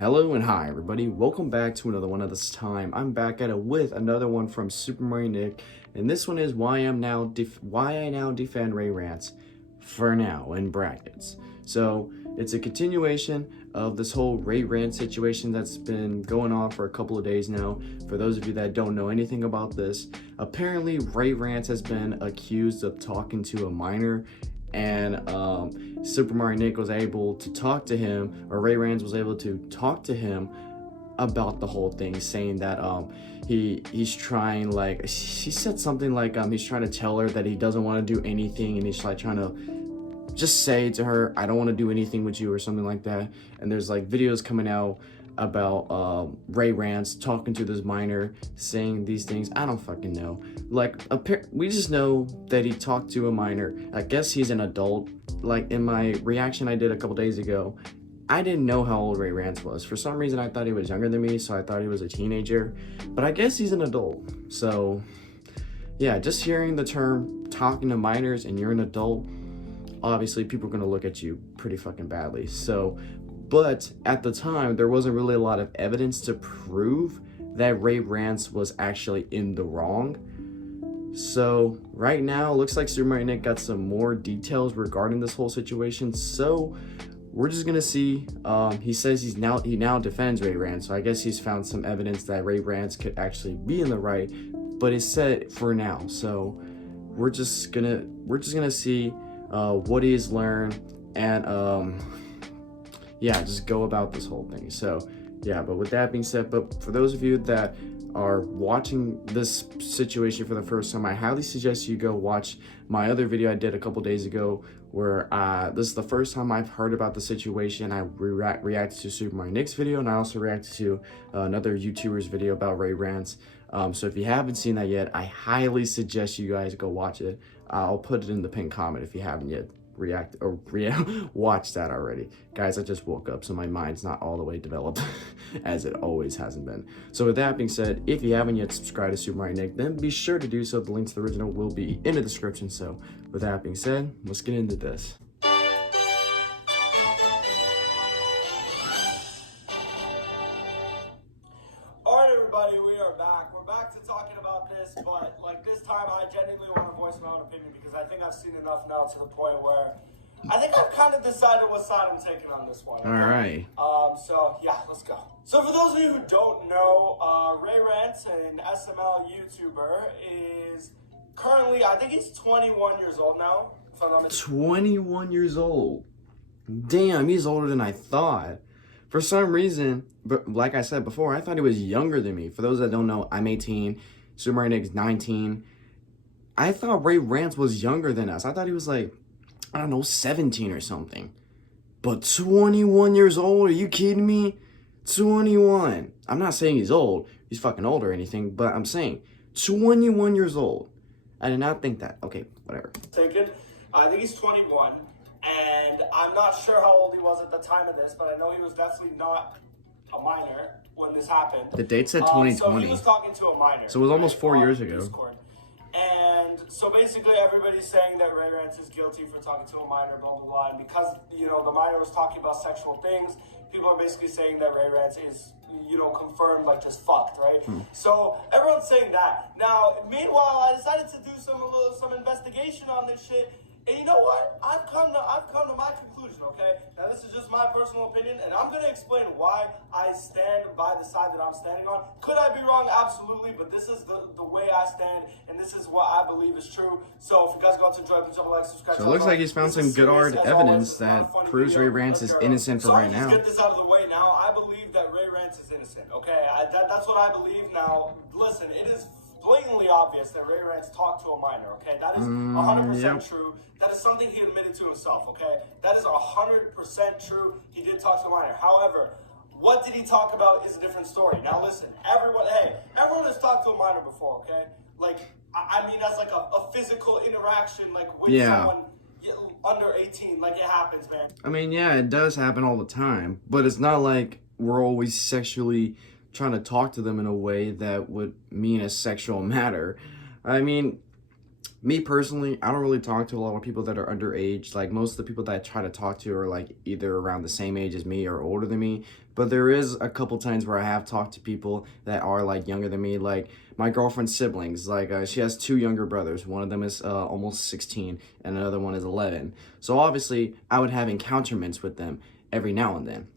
Hello and hi everybody, welcome back to another one. Of this time I'm back at it with another one from Super Mario Nick, and this one is why I now defend RayRants for now in brackets. So it's a continuation of this whole RayRants situation that's been going on for a couple of days now. For those of you that don't know anything about this, apparently RayRants has been accused of talking to a minor, and Super Mario Nick was able to talk to him, or RayRants was able to talk to him about the whole thing, saying that he's trying, like, she said something like he's trying to tell her that he doesn't want to do anything, and he's like trying to just say to her, I don't want to do anything with you, or something like that. And there's like videos coming out about RayRants talking to this minor, saying these things. I don't fucking know. Like, we just know that he talked to a minor. I guess he's an adult. Like, in my reaction I did a couple days ago, I didn't know how old RayRants was. For some reason I thought he was younger than me, so I thought he was a teenager, but I guess he's an adult. So yeah, just hearing the term talking to minors and you're an adult, obviously people are going to look at you pretty fucking badly. So, but at the time there wasn't really a lot of evidence to prove that RayRants was actually in the wrong. So right now, looks like Super Mario Nick got some more details regarding this whole situation. So we're just gonna see. He says he now defends RayRants, so I guess he's found some evidence that RayRants could actually be in the right, but it's said for now. So we're just gonna see what he's learned, and yeah, just go about this whole thing. So yeah, but with that being said, but for those of you that are watching this situation for the first time, I highly suggest you go watch my other video I did a couple days ago, where this is the first time I've heard about the situation. I reacted to Super Mario Nick's video, and I also reacted to another YouTuber's video about RayRants. So if you haven't seen that yet, I highly suggest you guys go watch it. I'll put it in the pinned comment if you haven't yet watch that already. Guys, I just woke up, so my mind's not all the way developed as it always hasn't been. So with that being said, if you haven't yet subscribed to Super Mario Nick, then be sure to do so. The link to the original will be in the description. So with that being said, let's get into this. Alright everybody, we are back. We're back to talking about this, but like this time I genuinely want to voice my own opinion, because I think I've seen enough now to the point where I think I've kind of decided what side I'm taking on this one. Alright. So yeah, let's go. So for those of you who don't know, RayRants, an SML YouTuber, is currently, I think he's 21 years old now. If I'm not mistaken. 21 years old. Damn, he's older than I thought. For some reason, but like I said before, I thought he was younger than me. For those that don't know, I'm 18. Super Mario Nick's 19. I thought RayRants was younger than us. I thought he was like, I don't know, 17 or something. But 21 years old? Are you kidding me? 21. I'm not saying he's old. He's fucking old or anything, but I'm saying 21 years old. I did not think that. Okay, whatever. I think he's 21, and I'm not sure how old he was at the time of this, but I know he was definitely not a minor when this happened. The date said 2020. So he was talking to a minor. So it was almost 4 years ago. Discord. And so basically everybody's saying that RayRants is guilty for talking to a minor, blah, blah, blah. And because, you know, the minor was talking about sexual things, people are basically saying that RayRants is, you know, confirmed, like, just fucked, right? So everyone's saying that. Now, meanwhile, I decided to do some investigation on this shit. And you know what? I've come to my conclusion, okay? Now, this is just my personal opinion, and I'm going to explain why I stand by the side that I'm standing on. Could I be wrong? Absolutely, but this is the way I stand, and this is what I believe is true. So if you guys go to enjoy, please like, subscribe. So it looks like he's found some good hard evidence that proves RayRants is innocent for right now. Let's get this out of the way now. I believe that RayRants is innocent, okay? That's what I believe now. Listen, it is blatantly obvious that RayRants talked to a minor, okay? That is 100% true. That is something he admitted to himself, okay? That is 100% true. He did talk to a minor. However, what did he talk about is a different story. Now listen, everyone has talked to a minor before, okay? Like, I mean, that's like a physical interaction, like with someone under 18, like it happens, man. I mean, yeah, it does happen all the time, but it's not like we're always sexually trying to talk to them in a way that would mean a sexual matter. I mean, Me personally, I don't really talk to a lot of people that are underage. Like, most of the people that I try to talk to are like either around the same age as me or older than me. But there is a couple times where I have talked to people that are like younger than me. Like my girlfriend's siblings. Like she has two younger brothers. One of them is almost 16 and another one is 11. So obviously I would have encounterments with them every now and then.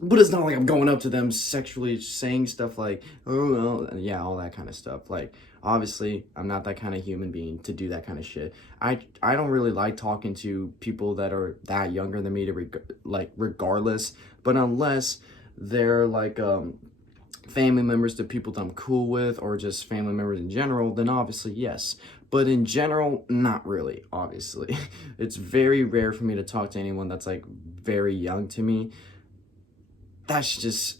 But it's not like I'm going up to them sexually saying stuff like, oh, well, yeah, all that kind of stuff. Like, obviously, I'm not that kind of human being to do that kind of shit. I don't really like talking to people that are that younger than me to regardless. But unless they're like family members to people that I'm cool with or just family members in general, then obviously yes. But in general, not really, obviously. It's very rare for me to talk to anyone that's like very young to me. That's just,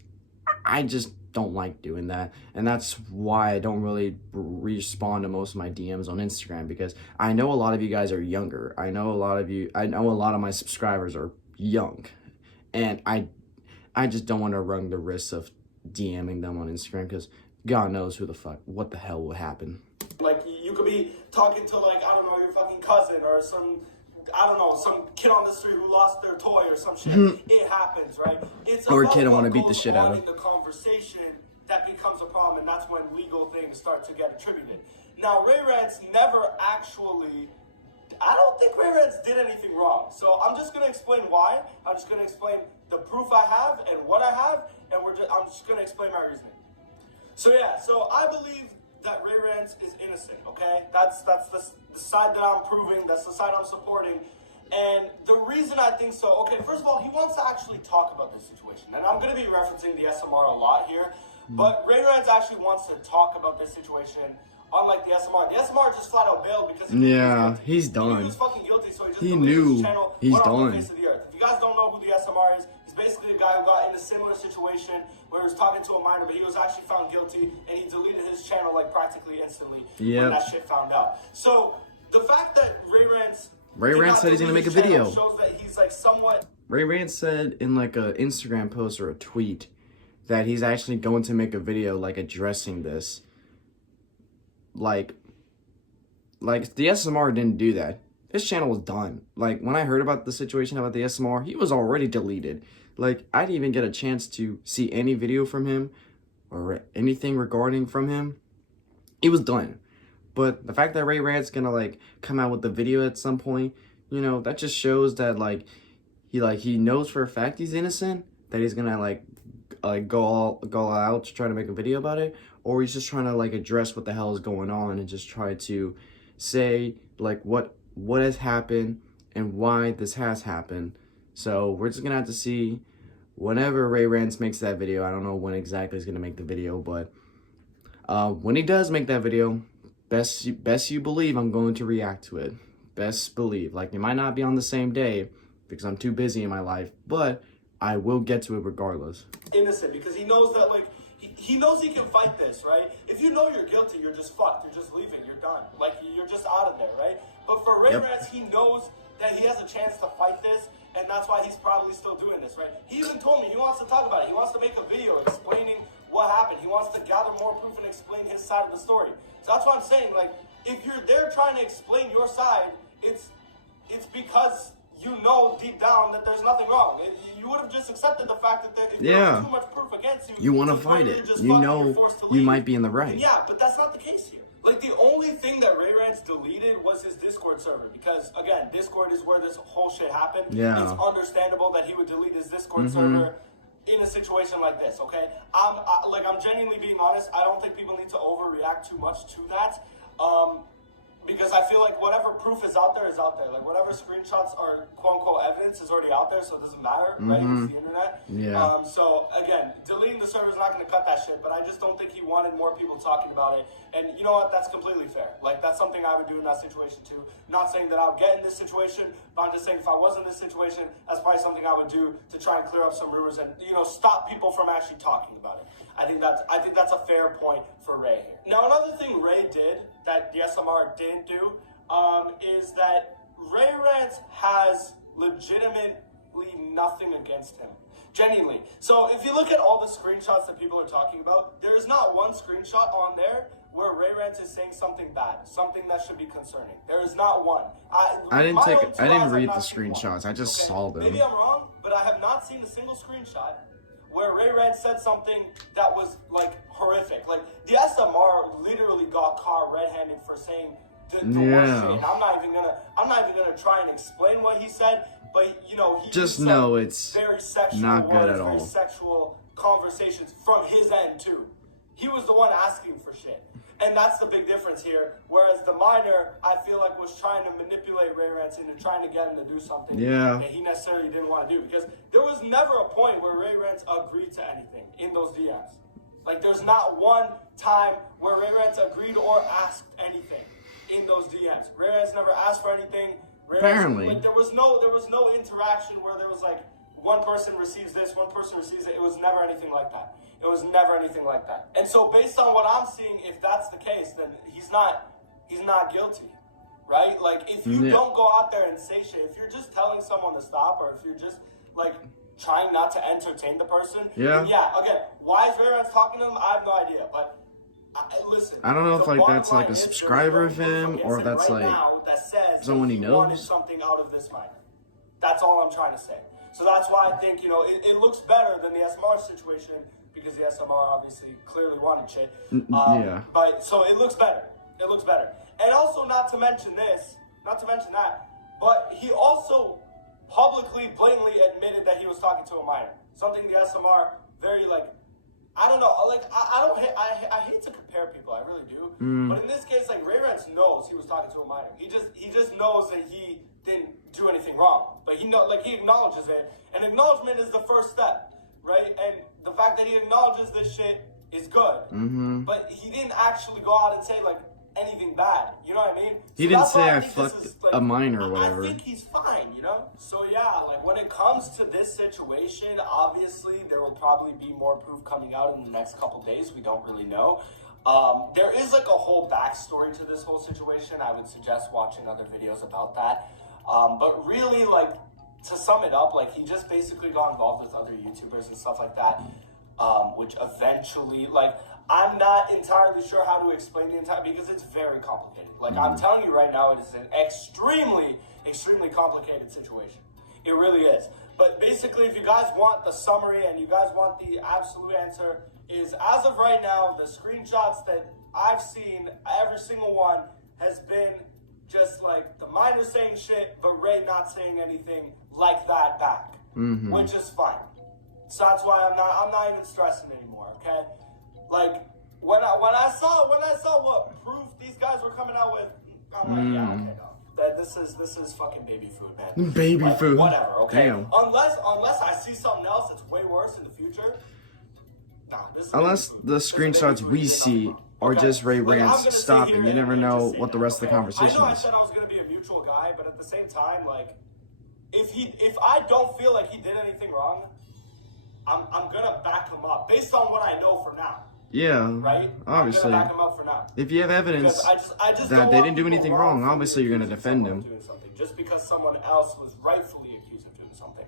I just don't like doing that. And that's why I don't really respond to most of my DMs on Instagram, because I know a lot of you guys are younger. I know a lot of my subscribers are young. And I just don't want to run the risk of DMing them on Instagram, because God knows what the hell will happen. Like, you could be talking to, like, I don't know, your fucking cousin or some kid on the street who lost their toy or some shit. It happens, right? It's or a kid I want to beat the shit out of. The conversation that becomes a problem, and that's when legal things start to get attributed. Now, RayRants never actually, I don't think RayRants did anything wrong. So I'm just going to explain why. I'm just going to explain the proof I have and what I have, and I'm just going to explain my reasoning. So yeah, so I believe that RayRants is innocent, okay? That's the side that I'm proving, that's the side I'm supporting. And the reason I think so, okay, first of all, he wants to actually talk about this situation. And I'm going to be referencing the SMR a lot here, but RayRants actually wants to talk about this situation, unlike the SMR. The SMR just flat out bailed because he's done. He was fucking guilty, so he just knew his channel, he's on done. the face of the earth. If you guys don't know who the SMR is, he's basically a guy who got in a similar situation where he was talking to a minor, but he was actually found guilty, and he deleted his channel like practically instantly when that shit found out. So the fact that RayRants said he's gonna make a video shows that he's like somewhat. RayRants said in like a Instagram post or a tweet that he's actually going to make a video like addressing this. Like the SMR didn't do that. His channel was done. Like, when I heard about the situation about the SMR, he was already deleted. Like, I didn't even get a chance to see any video from him or anything regarding from him. He was done. But the fact that RayRants gonna like come out with the video at some point, you know, that just shows that he knows for a fact he's innocent, that he's gonna like go all out to try to make a video about it, or he's just trying to like address what the hell is going on and just try to say like what has happened and why this has happened. So we're just gonna have to see whenever RayRants makes that video. I don't know when exactly he's gonna make the video, but when he does make that video, best you believe I'm going to react to it. Best believe. Like, it might not be on the same day because I'm too busy in my life, but I will get to it regardless. Innocent, because he knows that, like, he knows he can fight this, right? If you know you're guilty, you're just fucked. You're just leaving. You're done. Like, you're just out of there, right? But for RayRants, he knows that he has a chance to fight this, and that's why he's probably still doing this, right? He even told me he wants to talk about it. He wants to make a video explaining what happened. He wants to gather more proof and explain his side of the story. So that's what I'm saying. Like, if you're there trying to explain your side, it's because you know deep down that there's nothing wrong. You would have just accepted the fact that if there's too much proof against you, you want to fight it. You know you might be in the right. Yeah, but that's not the case here. Like, the only thing that RayRants deleted was his Discord server, because again, Discord is where this whole shit happened. Yeah. It's understandable that he would delete his Discord server in a situation like this, okay? I'm genuinely being honest. I don't think people need to overreact too much to that. Because I feel like whatever proof is out there is out there. Like, whatever screenshots or quote-unquote evidence is already out there, so it doesn't matter, right? It's the internet. Yeah. So, again, deleting the server is not going to cut that shit, but I just don't think he wanted more people talking about it. And you know what? That's completely fair. Like, that's something I would do in that situation, too. Not saying that I would get in this situation, but I'm just saying if I was in this situation, that's probably something I would do to try and clear up some rumors and, you know, stop people from actually talking about it. I think that's a fair point for Ray here. Now, another thing Ray did that the SMR didn't do is that RayRants has legitimately nothing against him. Genuinely. So if you look at all the screenshots that people are talking about, there is not one screenshot on there where RayRants is saying something bad, something that should be concerning. There is not one. I didn't read the screenshots. I just saw them. Maybe I'm wrong, but I have not seen a single screenshot where RayRants said something that was like horrific. Like the SMR literally got caught red-handed for saying the worst shit. I'm not even gonna try and explain what he said, but you know, he just know it's very sexual not good at all. Very sexual conversations from his end too. He was the one asking for shit. And that's the big difference here. Whereas the minor, I feel like, was trying to manipulate RayRants into trying to get him to do something that he necessarily didn't want to do. Because there was never a point where RayRants agreed to anything in those DMs. Like, there's not one time where RayRants agreed or asked anything in those DMs. RayRants never asked for anything. Apparently. Like, there was no interaction where there was like, one person receives this, one person receives it. It was never anything like that. It was never anything like that. And so based on what I'm seeing, if that's the case, then he's not guilty, right? Like, if you don't go out there and say shit, if you're just telling someone to stop, or if you're just, like, trying not to entertain the person, again, why is RayRants talking to him? I have no idea, but listen. I don't know if, like, that's, like, a subscriber of him, or that's, like, someone he knows. Wanted something out of this minor. That's all I'm trying to say. So that's why I think, you know, it looks better than the SMR situation, because the SMR obviously clearly wanted shit. But so it looks better. It looks better. And also, not to mention that, but he also publicly, blatantly admitted that he was talking to a minor. Something the SMR very, like, I don't know, like, I hate to compare people, I really do. But in this case, like, RayRants knows he was talking to a minor. He just knows that he didn't do anything wrong. But he acknowledges it. And acknowledgement is the first step, right? And the fact that he acknowledges this shit is good. But he didn't actually go out and say, like, anything bad. You know what I mean? He didn't say I fucked a minor or whatever. I think he's fine, you know? So yeah, like, when it comes to this situation, obviously there will probably be more proof coming out in the next couple days. We don't really know. There is, like, a whole backstory to this whole situation. I would suggest watching other videos about that. But really, like, to sum it up, like, he just basically got involved with other YouTubers and stuff like that, which eventually, like, I'm not entirely sure how to explain the entire, because it's very complicated. Like, I'm telling you right now, it is an extremely, extremely complicated situation. It really is. But basically, if you guys want the summary and you guys want the absolute answer, is as of right now, the screenshots that I've seen, every single one has been just like the minor saying shit, but Ray not saying anything like that back, which is fine. So that's why I'm not even stressing anymore. Okay, like when I saw what proof these guys were coming out with, I'm like, yeah, okay, no, that this is fucking baby food, man. Baby food. Whatever. Okay. Damn. Unless I see something else that's way worse in the future. Nah, this is unless the screenshots we see are just RayRants stopping. You never know what the rest of the conversation I know I is. said I was going to be a mutual guy, but at the same time, like, if I don't feel like he did anything wrong, I'm going to back him up based on what I know for now. Yeah, right? Obviously. I'm gonna back him up for now. If you have evidence I just that they didn't do anything wrong, obviously you're going to defend him. Just because someone else was rightfully accused of doing something,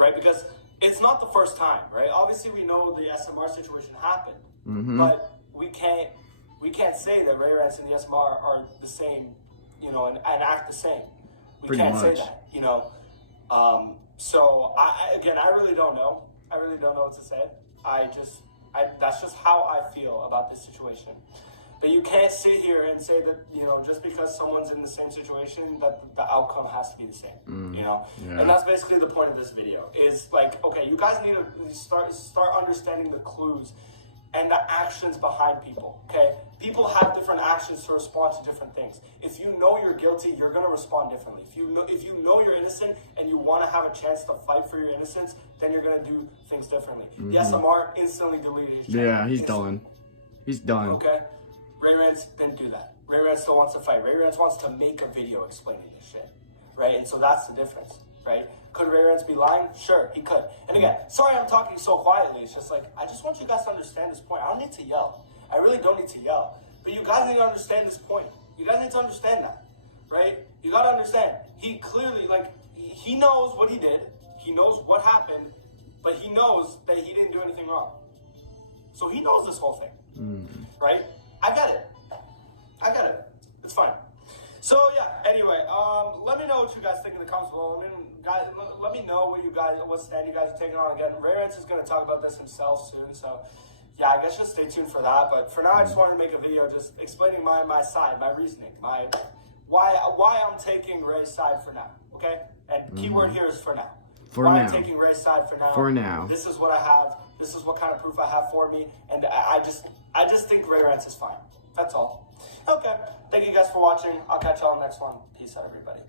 right? Because it's not the first time, right? Obviously, we know the SMR situation happened, but we can't say that RayRants and the SMR are the same, you know, and act the same. We can't say that, you know. So I really don't know. I really don't know what to say. That's just how I feel about this situation. But you can't sit here and say that, you know, just because someone's in the same situation, that the outcome has to be the same, you know? Yeah. And that's basically the point of this video, is like, okay, you guys need to start understanding the clues and the actions behind people, okay? People have different actions to respond to different things. If you know you're guilty, you're gonna respond differently. If you know you're innocent and you wanna have a chance to fight for your innocence, then you're gonna do things differently. The SMR instantly deleted his channel. Yeah, he's done. He's done. Okay? RayRants didn't do that. RayRants still wants to fight. RayRants wants to make a video explaining this shit, right? And so that's the difference, right? Could RayRants be lying? Sure, he could. And again, sorry I'm talking so quietly. It's just like, I just want you guys to understand this point. I don't need to yell. I really don't need to yell. But you guys need to understand this point. You guys need to understand that, right? You got to understand. He clearly, like, he knows what he did. He knows what happened. But he knows that he didn't do anything wrong. So he knows this whole thing, right? I get it. I get it. It's fine. So yeah. Anyway, let me know what you guys think in the comments below. Let me know what stand you guys are taking on. Again, RayRants is going to talk about this himself soon. So yeah, I guess just stay tuned for that. But for now, I just wanted to make a video just explaining my side, my reasoning, why I'm taking Ray's side for now. Okay, and keyword here is for now. I'm taking Ray's side for now. For now. This is what I have. This is what kind of proof I have for me, and I just think RayRants is fine. That's all. Okay. Thank you guys for watching. I'll catch y'all on the next one. Peace out, everybody.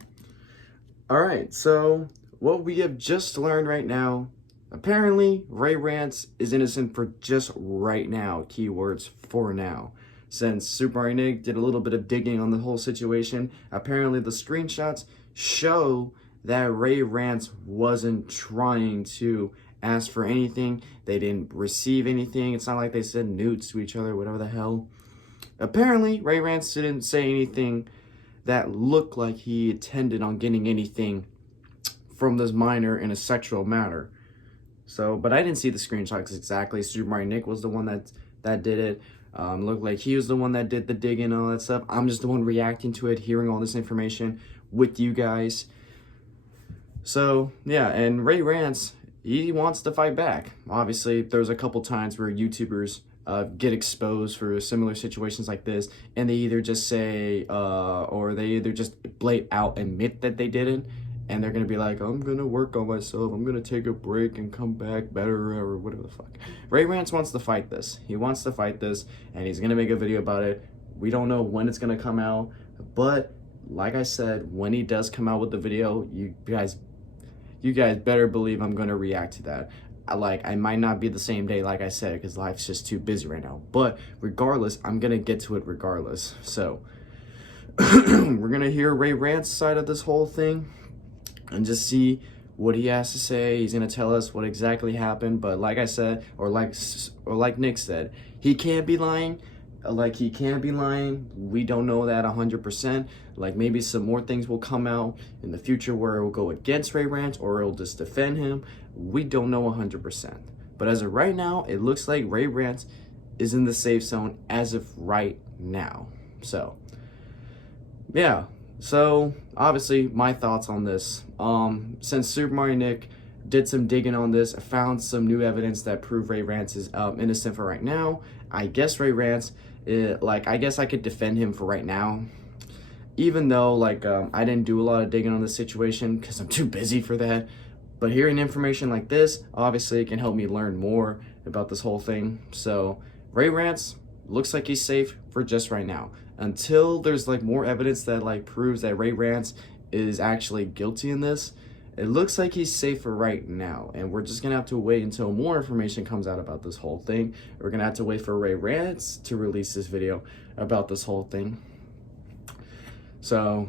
All right. So what we have just learned right now, apparently RayRants is innocent for just right now. Keywords for now. Since Super Mario Nick did a little bit of digging on the whole situation, apparently the screenshots show that RayRants wasn't trying to ask for anything. They didn't receive anything. It's not like they said nudes to each other, whatever the hell. Apparently, RayRants didn't say anything that looked like he intended on getting anything from this minor in a sexual manner. So, but I didn't see the screenshots exactly. Super Mario Nick was the one that did it. Looked like he was the one that did the digging and all that stuff. I'm just the one reacting to it, hearing all this information with you guys. So, yeah, and RayRants, he wants to fight back. Obviously, there's a couple times where YouTubers get exposed for similar situations like this, and they either just say, or they either just blate out admit that they didn't, and they're gonna be like, I'm gonna work on myself, I'm gonna take a break and come back better, or whatever the fuck. RayRants wants to fight this. He wants to fight this, and he's gonna make a video about it. We don't know when it's gonna come out, but like I said, when he does come out with the video, you guys better believe I'm gonna react to that. I might not be the same day, like I said, because life's just too busy right now. But regardless, I'm gonna get to it regardless. So we're gonna hear RayRants' side of this whole thing and just see what he has to say. He's gonna tell us what exactly happened. But like I said, or like Nick said, he can't be lying. We don't know that 100%. Like, maybe some more things will come out in the future where it will go against RayRants or it'll just defend him. We don't know 100%. But as of right now, it looks like RayRants is in the safe zone as of right now. So, yeah. So, obviously, my thoughts on this. Since Super Mario Nick did some digging on this, I found some new evidence that prove RayRants is innocent for right now. I guess RayRants, I guess I could defend him for right now. Even though, I didn't do a lot of digging on this situation because I'm too busy for that. But hearing information like this, obviously, it can help me learn more about this whole thing. So, RayRants looks like he's safe for just right now. Until there's, more evidence that, proves that RayRants is actually guilty in this, it looks like he's safe for right now. And we're just going to have to wait until more information comes out about this whole thing. We're going to have to wait for RayRants to release this video about this whole thing. So,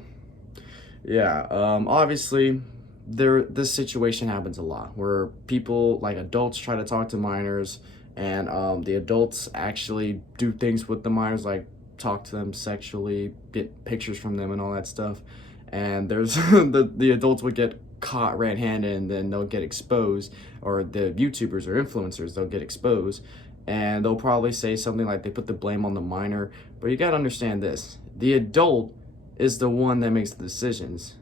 yeah, obviously, this situation happens a lot where people, adults, try to talk to minors, and the adults actually do things with the minors, like talk to them sexually, get pictures from them and all that stuff. And there's the adults would get caught red-handed, and then they'll get exposed, or the YouTubers or influencers, they'll get exposed, and they'll probably say something like they put the blame on the minor. But you gotta understand this, the adult is the one that makes the decisions.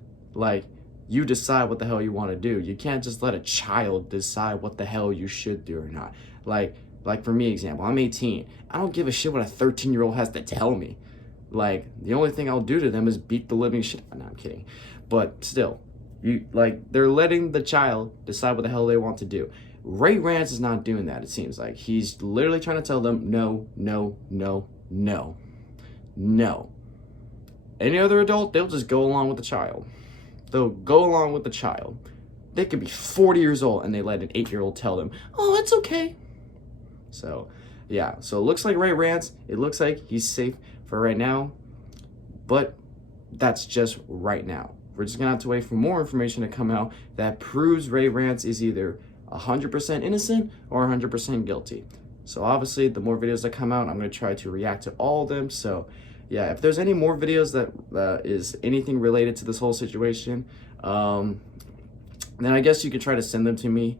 You decide what the hell you want to do. You can't just let a child decide what the hell you should do or not. Like for me, example, I'm 18. I don't give a shit what a 13-year-old has to tell me. The only thing I'll do to them is beat the living shit. No, I'm kidding. But still, they're letting the child decide what the hell they want to do. RayRants is not doing that, it seems like. He's literally trying to tell them, no, no, no, no, no. Any other adult, they'll just go along with the child. They'll go along with the child. They could be 40 years old and they let an 8-year-old tell them, oh, it's okay. So, yeah. So it looks like RayRants, it looks like he's safe for right now. But that's just right now. We're just going to have to wait for more information to come out that proves RayRants is either 100% innocent or 100% guilty. So obviously, the more videos that come out, I'm going to try to react to all of them. So yeah, if there's any more videos that is anything related to this whole situation, then I guess you could try to send them to me.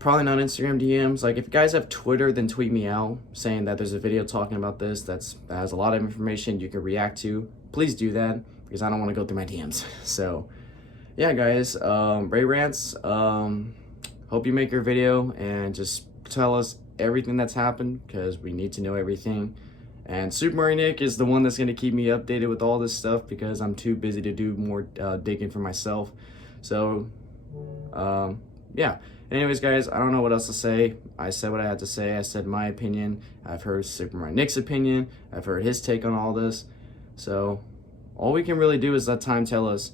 Probably not Instagram DMs. Like, if you guys have Twitter, then tweet me out saying that there's a video talking about this that has a lot of information you can react to. Please do that, because I don't want to go through my DMs. So yeah, guys, RayRants, hope you make your video and just tell us everything that's happened, because we need to know everything. And Super Mario Nick is the one that's going to keep me updated with all this stuff, because I'm too busy to do more digging for myself. So yeah, anyways, guys, I don't know what else to say. I said what I had to say. I said my opinion. I've heard Super Mario Nick's opinion. I've heard his take on all this. So all we can really do is let time tell us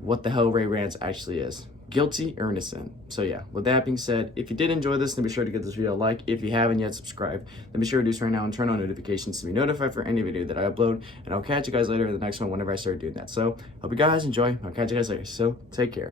what the hell RayRants actually is, guilty or innocent. So yeah, with that being said, if you did enjoy this, then be sure to give this video a like. If you haven't yet subscribed, then be sure to do so right now and turn on notifications to be notified for any video that I upload. And I'll catch you guys later in the next one whenever I start doing that. So hope you guys enjoy. I'll catch you guys later. So take care.